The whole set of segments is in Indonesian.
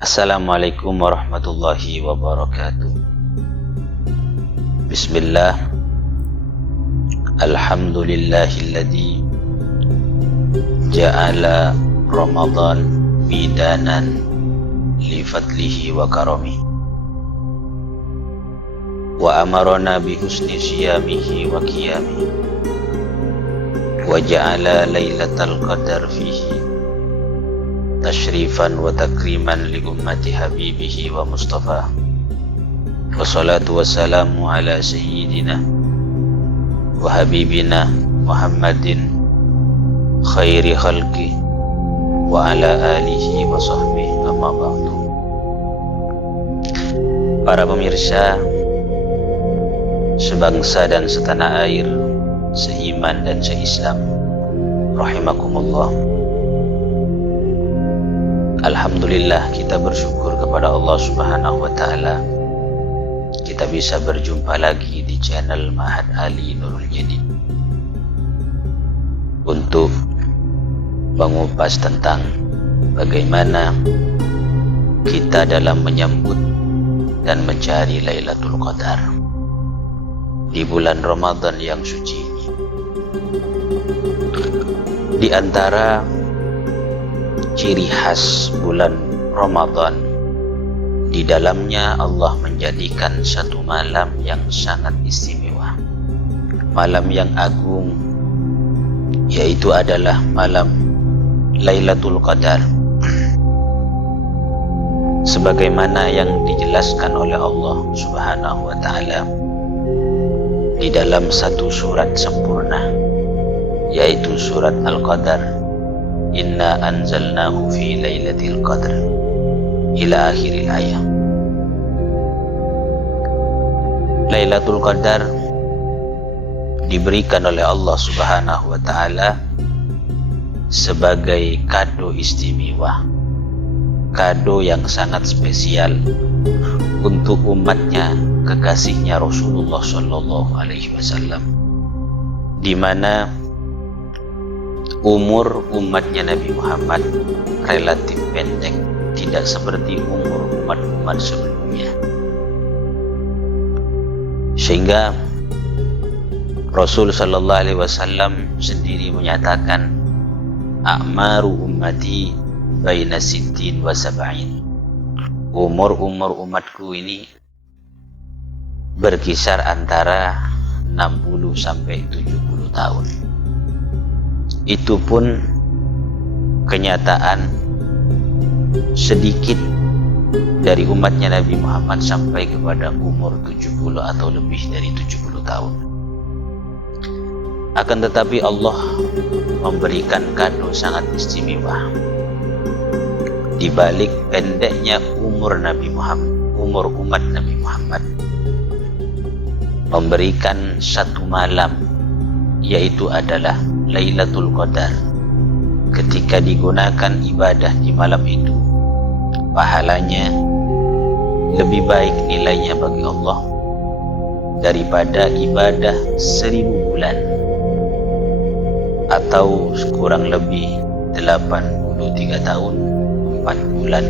Assalamualaikum warahmatullahi wabarakatuh. Bismillah. Alhamdulillahilladzi ja'ala Ramadan midanan li fadlihi wa karami wa amarana bi husni siyamihi wa qiyami wa ja'ala lailatal qadar fihi tashrifan wa takriman li ummati habibihi wa mustafa wa salatu wassalamu ala sayyidina wa habibina Muhammadin khairi khalqi wa ala alihi wa sahbihi amma ba'du. Para pemirsa sebangsa dan setanah air, seiman dan seislam, rahimakumullah. Alhamdulillah, kita bersyukur kepada Allah Subhanahu wa Ta'ala. Kita bisa berjumpa lagi di channel Ma'had Ali Nurul Jadid untuk mengupas tentang bagaimana kita dalam menyambut dan mencari Lailatul Qadar di bulan Ramadan yang suci ini. Di antara ciri khas bulan Ramadan, di dalamnya Allah menjadikan satu malam yang sangat istimewa, malam yang agung, yaitu adalah malam Lailatul Qadar. Sebagaimana yang dijelaskan oleh Allah Subhanahu wa Ta'ala di dalam satu surat sempurna, yaitu surat Al-Qadar. Inna anzalnahu fi lailatul qadr ila akhiril ayat. Lailatul Qadar diberikan oleh Allah Subhanahu wa Ta'ala sebagai kado istimewa, kado yang sangat spesial untuk umatnya, kekasihnya Rasulullah Shallallahu Alaihi Wasallam, di mana umur umatnya Nabi Muhammad relatif pendek, tidak seperti umur umat-umat sebelumnya, sehingga Rasul Shallallahu Alaihi Wasallam sendiri menyatakan, a'maru ummati baina sittin wa sab'in. Umur umatku ini berkisar antara 60 sampai 70 tahun. Itu pun kenyataan sedikit dari umatnya Nabi Muhammad sampai kepada umur 70 atau lebih dari 70 tahun. Akan tetapi Allah memberikan kado sangat istimewa di balik pendeknya umur Nabi Muhammad, umur umat Nabi Muhammad, memberikan satu malam, yaitu adalah Lailatul Qadar. Ketika digunakan ibadah di malam itu, pahalanya lebih baik nilainya bagi Allah daripada ibadah 1000 bulan atau kurang lebih 83 tahun 4 bulan.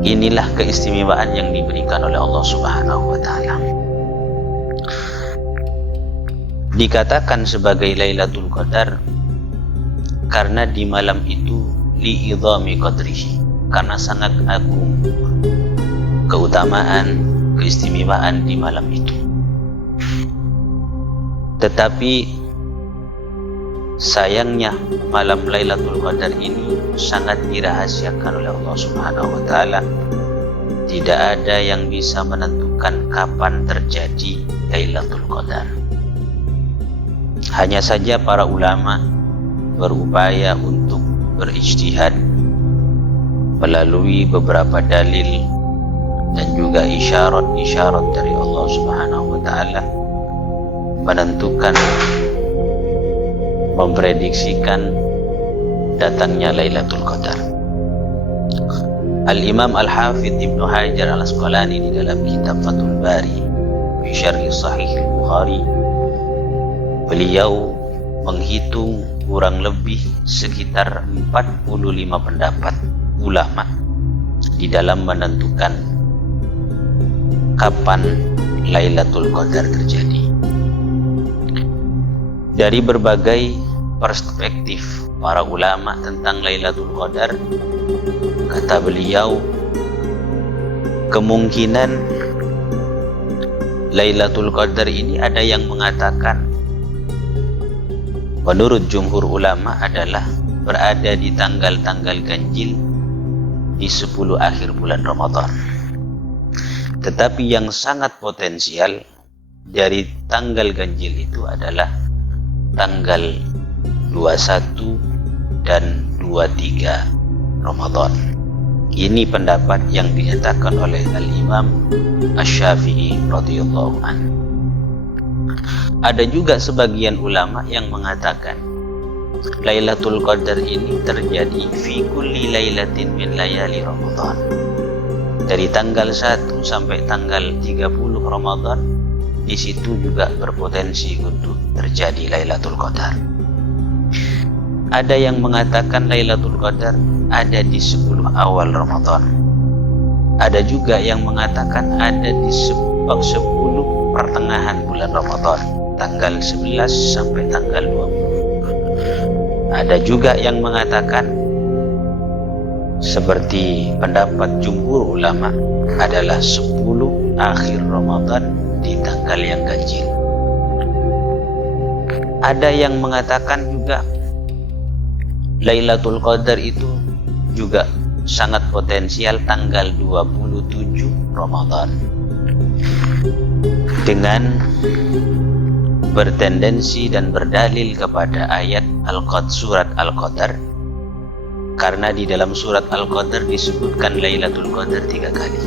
Inilah keistimewaan yang diberikan oleh Allah Subhanahu wa Ta'ala. Dikatakan sebagai Lailatul Qadar karena di malam itu li'idhami qadrihi, karena sangat agung keutamaan, keistimewaan di malam itu. Tetapi sayangnya malam Lailatul Qadar ini sangat dirahasiakan oleh Allah Subhanahu wa Ta'ala. Tidak ada yang bisa menentukan kapan terjadi Lailatul Qadar. Hanya saja para ulama berupaya untuk berijtihad melalui beberapa dalil dan juga isyarat-isyarat dari Allah Subhanahu wa Ta'ala, menentukan, memprediksikan datangnya Lailatul Qadar. Al-Imam Al-Hafidh Ibnu Hajar Al-Asqalani di dalam kitab Fathul Bari fi Syarh Sahih Al-Bukhari, beliau menghitung kurang lebih sekitar 45 pendapat ulama di dalam menentukan kapan Lailatul Qadar terjadi. Dari berbagai perspektif para ulama tentang Lailatul Qadar, kata beliau, kemungkinan Lailatul Qadar ini ada yang mengatakan menurut jumhur ulama adalah berada di tanggal-tanggal ganjil di 10 akhir bulan Ramadan. Tetapi yang sangat potensial dari tanggal ganjil itu adalah tanggal 21 dan 23 Ramadan. Ini pendapat yang dinyatakan oleh Al-Imam Asy-Syafi'i radhiyallahu anhu. Ada juga sebagian ulama yang mengatakan Lailatul Qadar ini terjadi fi kulli lailatin min layali Ramadan. Dari tanggal 1 sampai tanggal 30 Ramadan, di situ juga berpotensi untuk terjadi Lailatul Qadar. Ada yang mengatakan Lailatul Qadar ada di 10 awal Ramadan. Ada juga yang mengatakan ada di 10 pertengahan bulan Ramadan, tanggal 11 sampai tanggal 20. Ada juga yang mengatakan seperti pendapat jumhur ulama adalah 10 akhir Ramadan di tanggal yang ganjil. Ada yang mengatakan juga Lailatul Qadar itu juga sangat potensial tanggal 27 Ramadan, dengan bertendensi dan berdalil kepada ayat surat Al-Qadar, karena di dalam surat Al-Qadar disebutkan Lailatul Qadar 3 kali.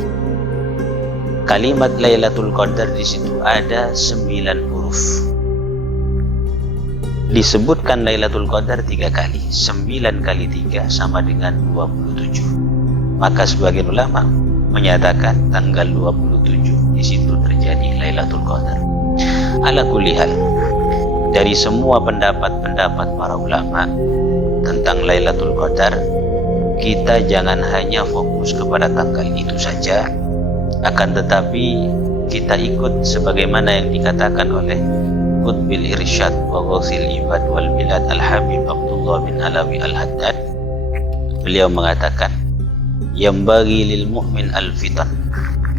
Kalimat Lailatul Qadar di situ ada 9 huruf. Disebutkan Lailatul Qadar 3 kali. 9 kali 3 sama dengan 27. Maka sebagian ulama menyatakan tanggal 27 di situ terjadi Lailatul Qadar. Ala kulli hal, dari semua pendapat-pendapat para ulama tentang Lailatul Qadar, kita jangan hanya fokus kepada tanggal itu saja, akan tetapi kita ikut sebagaimana yang dikatakan oleh Qutbil Irsyad wa Ghusil Ibad wal Bilad Al-Habib Abdullah bin Alawi Al-Haddad. Beliau mengatakan, yambaghi lil mu'min al-fitan.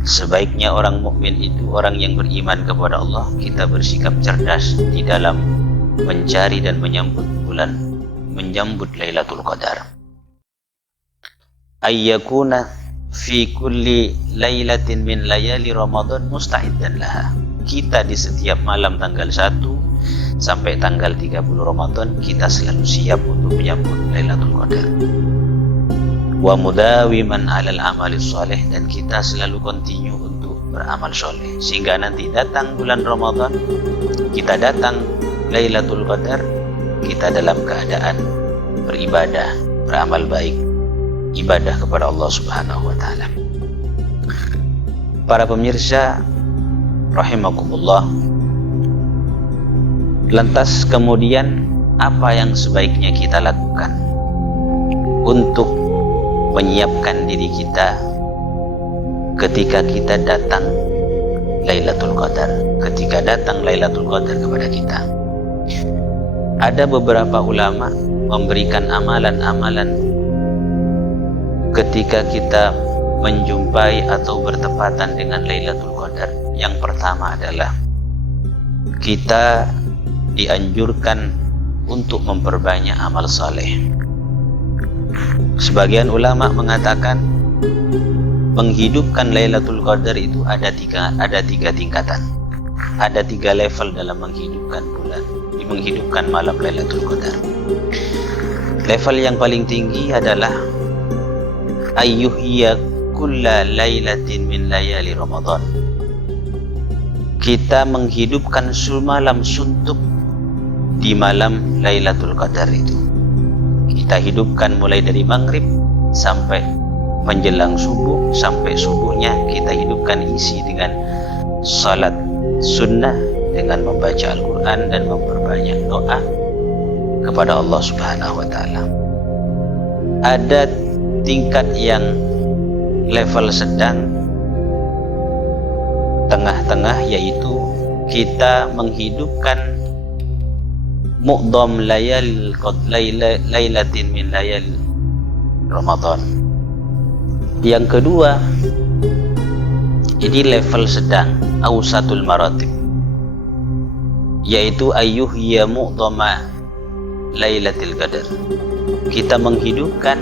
Sebaiknya orang mukmin itu orang yang beriman kepada Allah, kita bersikap cerdas di dalam mencari dan menyambut Lailatul Qadar. Ayyakuna fi kulli lailatin min layali Ramadan musta'iddan laha. Kita di setiap malam tanggal 1 sampai tanggal 30 Ramadan kita selalu siap untuk menyambut Lailatul Qadar. Wa mudawiman 'alal amali shalih, dan kita selalu continue untuk beramal soleh, sehingga nanti datang bulan Ramadan, kita datang Lailatul Qadar, kita dalam keadaan beribadah, beramal baik, ibadah kepada Allah Subhanahu wa taala. Para pemirsa rahimakumullah, lantas kemudian apa yang sebaiknya kita lakukan untuk menyiapkan diri kita ketika kita datang Lailatul Qadar, ketika datang Lailatul Qadar kepada kita? Ada beberapa ulama memberikan amalan-amalan ketika kita menjumpai atau bertepatan dengan Lailatul Qadar. Yang pertama adalah kita dianjurkan untuk memperbanyak amal saleh. Sebagian ulama mengatakan menghidupkan Lailatul Qadar itu ada tiga tingkatan, ada 3 level dalam menghidupkan malam Lailatul Qadar. Level yang paling tinggi adalah ayyuhya kulla lailatin min layali Ramadan. Kita menghidupkan malam suntuk di malam Lailatul Qadar itu. Kita hidupkan mulai dari maghrib sampai menjelang subuh, sampai subuhnya kita hidupkan isi dengan salat sunnah, dengan membaca Al-Quran dan memperbanyak doa kepada Allah Subhanahu wa ta'ala. Ada tingkat yang level sedang, tengah-tengah, yaitu kita menghidupkan mu'dham lailatin min layal Ramadan. Yang kedua, ini level sedang, awsatul maratib, yaitu ayyuhya mu'dhama lailatul qadar. Kita menghidupkan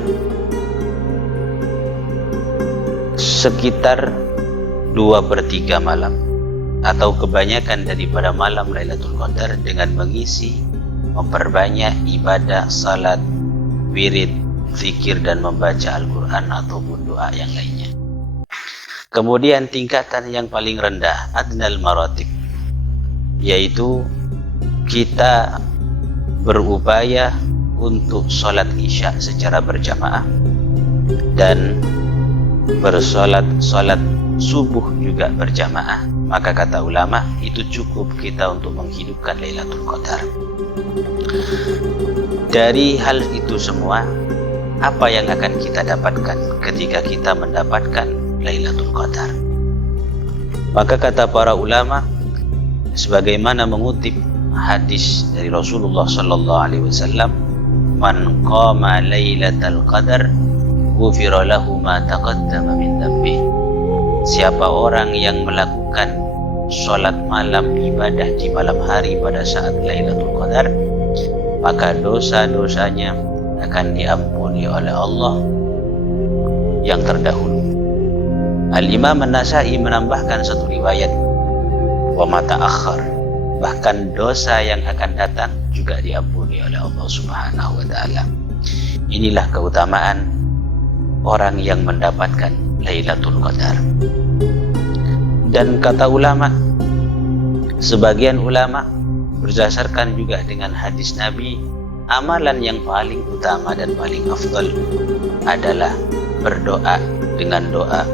sekitar 2/3 malam atau kebanyakan daripada malam Lailatul Qadar dengan mengisi, memperbanyak ibadah, salat, wirid, zikir, dan membaca Al-Quran ataupun doa yang lainnya. Kemudian tingkatan yang paling rendah, adnal maratib, yaitu kita berupaya untuk sholat isya secara berjamaah dan bersolat subuh juga berjamaah. Maka kata ulama, itu cukup kita untuk menghidupkan Lailatul Qadar. Dari hal itu semua, apa yang akan kita dapatkan ketika kita mendapatkan Lailatul Qadar? Maka kata para ulama, sebagaimana mengutip hadis dari Rasulullah sallallahu alaihi wasallam, man qama lailatal qadar ghufira lahu ma taqaddama min dhanbi. Siapa orang yang melakukan sholat malam, ibadah di malam hari pada saat Lailatul Qadar, maka dosa-dosanya akan diampuni oleh Allah yang terdahulu. Al-Imam An-Nasai menambahkan satu riwayat, wa ma ta'akhkhar, bahkan dosa yang akan datang juga diampuni oleh Allah Subhanahu wa taala. Inilah keutamaan orang yang mendapatkan Lailatul Qadar. Dan kata ulama, sebagian ulama berdasarkan juga dengan hadis Nabi, amalan yang paling utama dan paling afdal adalah berdoa dengan doa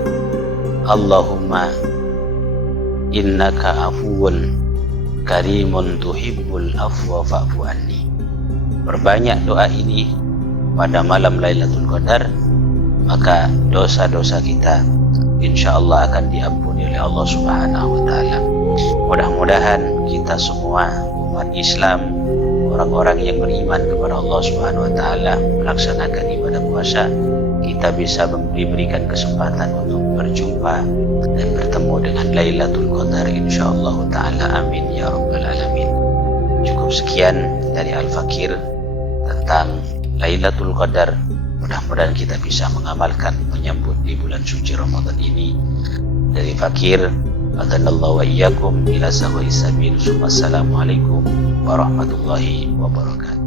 Allahumma innaka afuwun karimun tuhibbul afwa fa'fu anni. Perbanyak doa ini pada malam Lailatul Qadar, maka dosa-dosa kita insyaallah akan diampuni oleh Allah Subhanahu wa taala. Mudah-mudahan kita semua umat Islam, orang-orang yang beriman kepada Allah Subhanahu wa taala, melaksanakan ibadah puasa, kita bisa diberikan kesempatan untuk berjumpa dan bertemu dengan Lailatul Qadar insyaallah taala. Amin ya rabbal alamin. Cukup sekian dari Al-Fakir tentang Lailatul Qadar. Mudah-mudahan kita bisa mengamalkan menyambut di bulan suci Ramadan ini. Dari Fakir, Adhanallahu wa iyyakum ila sawa'is sabil. Assalamualaikum warahmatullahi wabarakatuh.